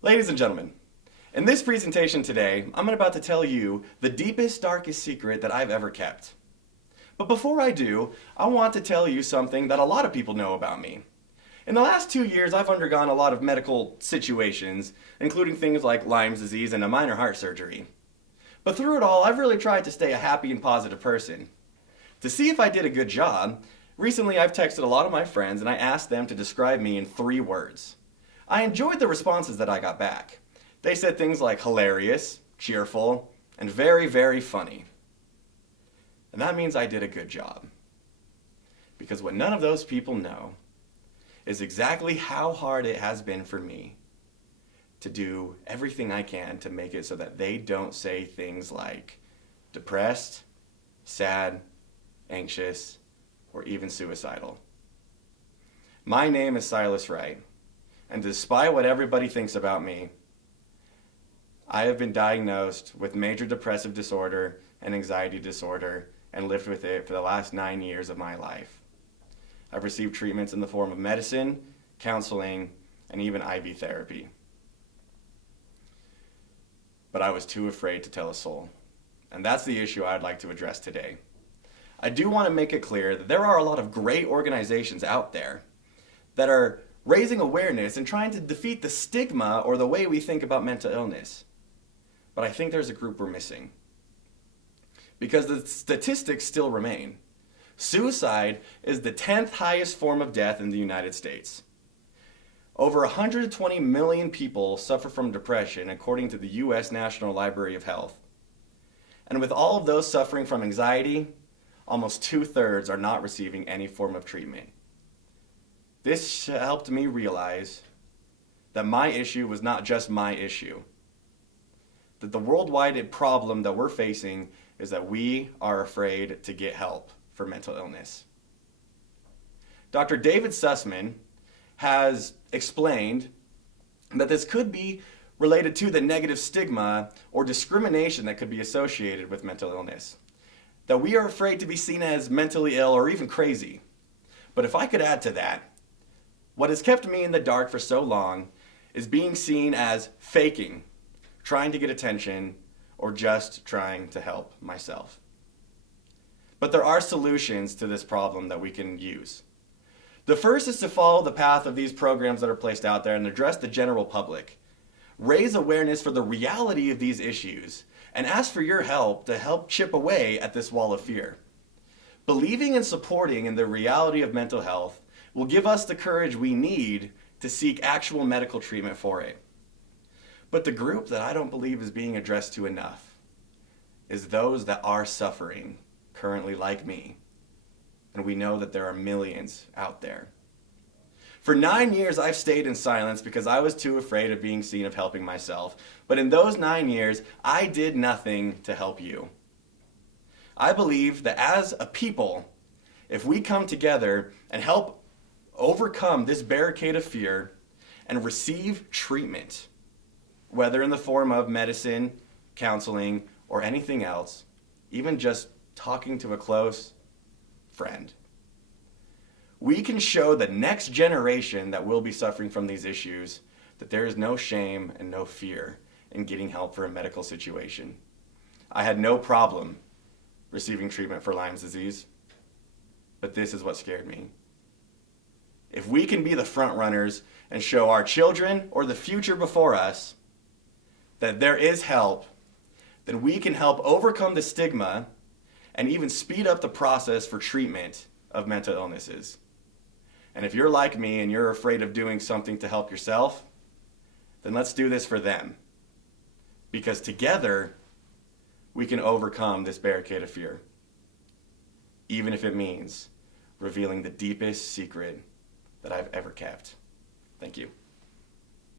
Ladies and gentlemen, in this presentation today, I'm about to tell you the deepest, darkest secret that I've ever kept. But before I do, I want to tell you something that a lot of people know about me. In the last 2 years, I've undergone a lot of medical situations, including things like Lyme's disease and a minor heart surgery. But through it all, I've really tried to stay a happy and positive person. To see if I did a good job, recently I've texted a lot of my friends and I asked them to describe me in 3 words. I enjoyed the responses that I got back. They said things like hilarious, cheerful, and very, very funny. And that means I did a good job. Because what none of those people know is exactly how hard it has been for me to do everything I can to make it so that they don't say things like depressed, sad, anxious, or even suicidal. My name is Silas Wright, and despite what everybody thinks about me, I have been diagnosed with major depressive disorder and anxiety disorder and lived with it for the last 9 years of my life. I've received treatments in the form of medicine, counseling, and even IV therapy. But I was too afraid to tell a soul. And that's the issue I'd like to address today. I do want to make it clear that there are a lot of great organizations out there that are raising awareness and trying to defeat the stigma or the way we think about mental illness. But I think there's a group we're missing. Because the statistics still remain. Suicide is the 10th highest form of death in the United States. Over 120 million people suffer from depression, according to the U.S. National Library of Health. And with all of those suffering from anxiety, almost 2/3 are not receiving any form of treatment. This helped me realize that my issue was not just my issue. That the worldwide problem that we're facing is that we are afraid to get help for mental illness. Dr. David Sussman has explained that this could be related to the negative stigma or discrimination that could be associated with mental illness. That we are afraid to be seen as mentally ill or even crazy. But if I could add to that, what has kept me in the dark for so long is being seen as faking, trying to get attention, or just trying to help myself. But there are solutions to this problem that we can use. The first is to follow the path of these programs that are placed out there and address the general public. Raise awareness for the reality of these issues and ask for your help to help chip away at this wall of fear. Believing and supporting in the reality of mental health will give us the courage we need to seek actual medical treatment for it. But the group that I don't believe is being addressed to enough is those that are suffering currently like me. And we know that there are millions out there. For 9 years, I've stayed in silence because I was too afraid of being seen of helping myself. But in those 9 years, I did nothing to help you. I believe that as a people, if we come together and help overcome this barricade of fear and receive treatment, whether in the form of medicine, counseling, or anything else, even just talking to a close friend, we can show the next generation that will be suffering from these issues that there is no shame and no fear in getting help for a medical situation. I had no problem receiving treatment for Lyme's disease, but this is what scared me. If we can be the front runners and show our children or the future before us that there is help, then we can help overcome the stigma and even speed up the process for treatment of mental illnesses. And if you're like me and you're afraid of doing something to help yourself, then let's do this for them. Because together, we can overcome this barricade of fear. Even if it means revealing the deepest secret that I've ever kept. Thank you.